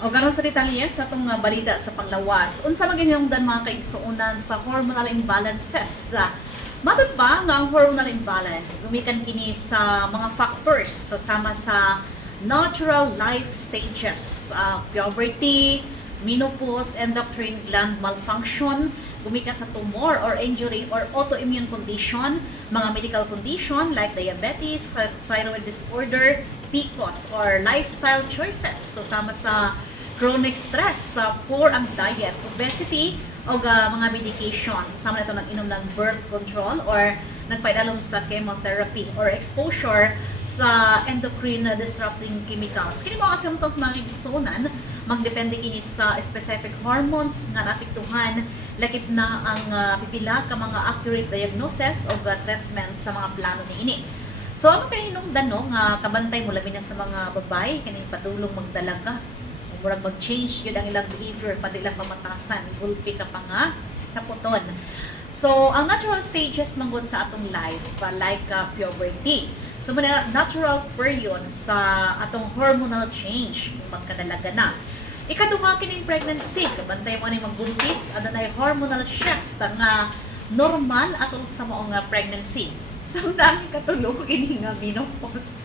O karon sa detalye sa itong balita sa panglawas. Unsa man ginhingdan mga kaigsuonan sa hormonal imbalances. Matod pa nga ang hormonal imbalance gumikan kini sa mga factors sama sa natural life stages, puberty, menopause, endocrine gland malfunction, gumikan sa tumor or injury or autoimmune condition, mga medical condition like diabetes, thyroid disorder, PCOS or lifestyle choices. So sama sa chronic stress, poor ang diet, obesity, o mga medication. So sama na ito nag-inom ng birth control or nagpaidalom sa chemotherapy or exposure sa endocrine disrupting chemicals. Kini mga symptoms mga kigsuonan, magdepende kini sa specific hormones nga naapektuhan, lakip na ang pipila ka mga accurate diagnosis o treatment sa mga plano niini. So ang pinahinungdan no nga kabantay mo labi na sa mga babae kani padulong magdalaga, murag mag-change yun ang ilang behavior, pati ilang pamatasan, gulpi ka pa nga sa puton. So, ang natural stages manggod sa atong life, like puberty. So, mga natural periods sa atong hormonal change, kung magkadalaga na. Ikaduha kining pregnancy, kabantay mo ni magbuntis, adunay hormonal shift nga normal atong sa maong pregnancy. Samtang katulog kini nga menopause.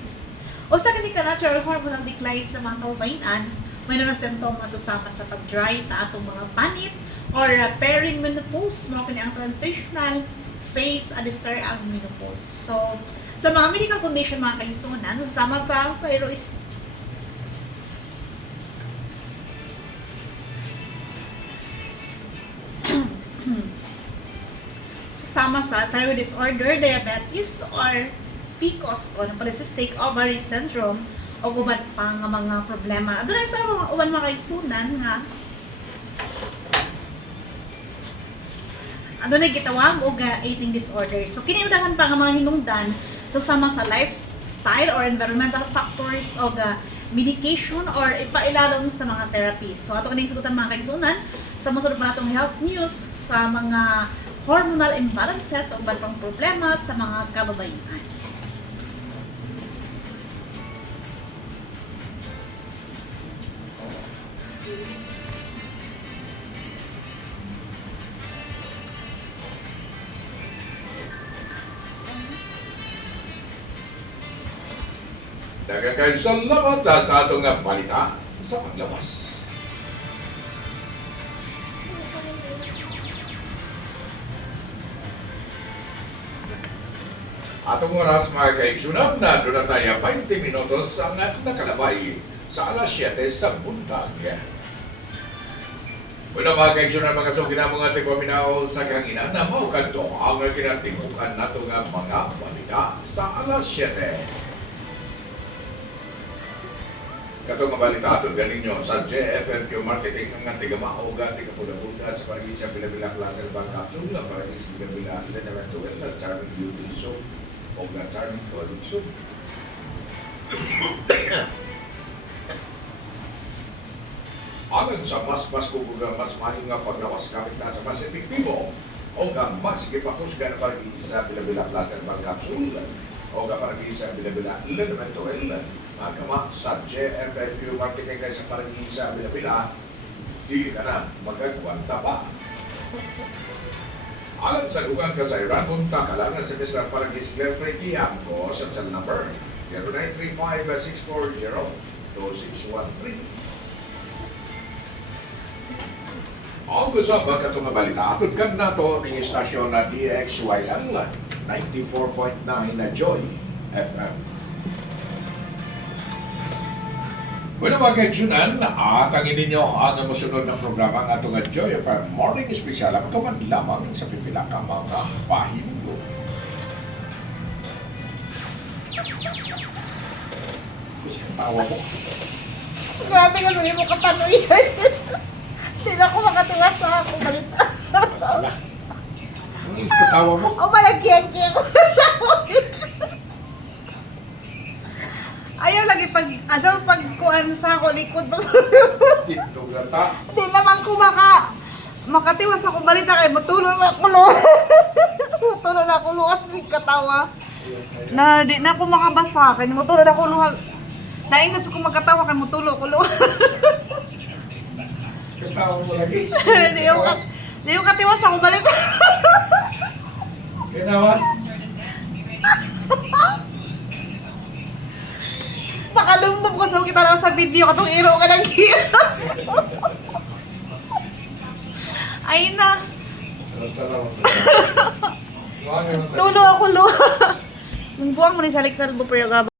O sa kani ka natural hormonal decline sa mga kababayan, may na symptoms susama sa pag-dry sa atong mga panit or perimenopause, mo kani ang transitional phase adisar ang menopause. So, sa mga medical condition mga kaigsuonan, susama sa thyroid susama sa thyroid disorder, diabetes, or PCOS, o polycystic ovary syndrome, o uban pa nga mga problema. Adunay sa mga uban mga kaigsuonan nga adunay gitawag og eating disorders. So kini udahan pa nga mga hinungdan susama sa lifestyle or environmental factors o medication or ipailalom sa mga therapies. So ato kining sagutan mga kaigsuonan sa mosunod pa natong health news sa mga hormonal imbalances o uban pang problema sa mga kababayan. Daghang kayo salamat sa atong balita sa panglawas. Atong oras mga kaigsunan na doon na tayo 20 minutos ang nakalabay sa alas 7 sa buntag. Una mga kaigsunan mga so ginamong ating paminaw sa kahanginan na maukadto ang kinatimukan nato nga mga balita sa alas 7. Katong balita ato galing nyo sa JFNQ Marketing ang tigamauga, tigapulabuga sa parigin sa Bila-Bila Plaza Bank Capsule, la parigin sa Bila-Bila Lenaventuel, la Charming Beauty Soap, o la Charming Toilet Soap. Alang sa mas kukugang mas mahing nga paglawas gamit na sa mas epektibo, o nga mas ipakusga na parigin sa Bila-Bila Plaza Bank Capsule, o nga parigin sa Bila-Bila Lenaventuel, magkama sa JFNQ Marketing kayo sa parang isa bila-bila, di ka na magagwanta pa. Alang sa lugang kasayuran, punta ka lang sa Mr. Paragis Claire Frekiam ko sa cell number 0935-640-2613. Ang gusto ba katong balita, atod kan na to ng istasyon na DXYL 94.9 na Joy FM. Bueno mga kaigsunan, atangin ninyo ang masunod ng programa ng atong Joy FM Morning Special ang kaman lamang sa pipila ka mga pahinulo. Kasi ang tawa mo. Grabe nga mo katanoy. Hindi na ako makatuwa sa ako balita. Sala. Ang katawa mo. O malagyan-gyan ko sa ayaw lagi pagkuhan sa ako likod. Itlog na ta. Hindi naman ko makatiwas ako balita kay matulog na kulo. Matulog na kulo kasi katawa. Na di na ako makabasa kay matulog na kulo. Naingas ko magkatawa kay matulog kulo. tao mo lagi. Di yung katiwas ako balita. Kaya naman. Nakalumdum ko sa kita lang sa video katong iro ka ng kira. Ay na. Tulo ako lo. Nung buwang mo ni Salik Salvo pero